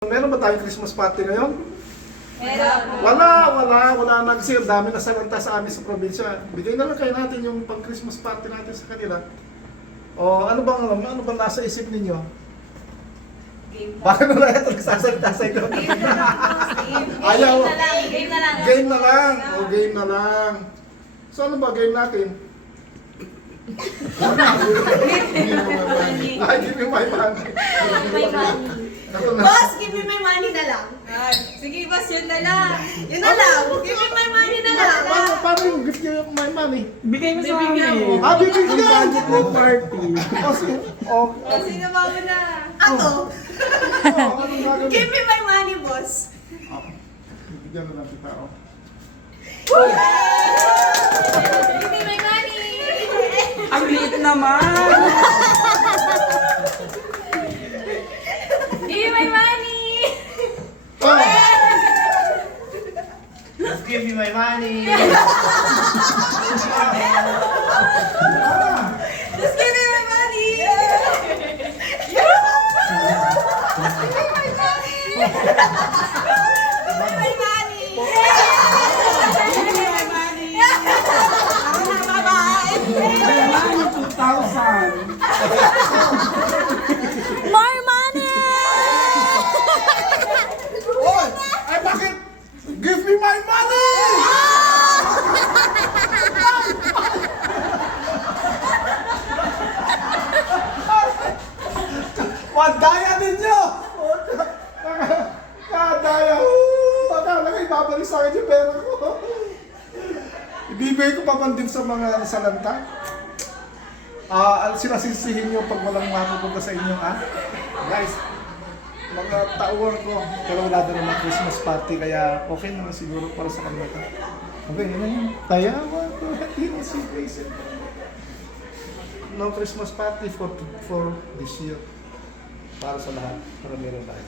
Meron ba tayong Christmas party ngayon? Meron. Wala na kasi ang dami na salanta sa amin sa probinsya. Bigay na lang kayo natin yung pang Christmas party natin sa kanila. O ano bang nasa isip ninyo? Game na. Bakit wala ito nagsasalita sa inyo? Game na lang. Game. Ayaw. Game na lang. Game na lang. Game na lang. O game na lang. So ano ba game natin? Ay, give me my money. May money. Ako na. Boss, give me my money na lang. Sige, boss, yun na lang. Yun na lang. Give me my money na lang. Paano yung gift niyo my money? Bigay mo sa Bibigyan amin. mo. Bibigyan! Budget ng party. O, Sino ba una? Ako. anong gagawin? Give me my money, boss. Bibigyan na lang kita, o. Give me my money. Ang liit naman. Give me my money. Oh! Give me my money. Just give me my money. Naman, 2,000. More money! Oy! Ay, bakit? Give me my money! Madaya ninyo! Kadaya! Akala ko ibabalik sa akin yung pera ko. Ibibigay ko pa man din sa mga salanta. Sinasisihin nyo pag walang mapupunta sa inyo, ha? Guys, mga tauhan ko, pero wala na naman Christmas party, kaya okay naman siguro para sa kanila. Okay, yun na yun. Tayawa ko, hindi na si Grayson. No Christmas party for this year. Para sa lahat, para meron tayo.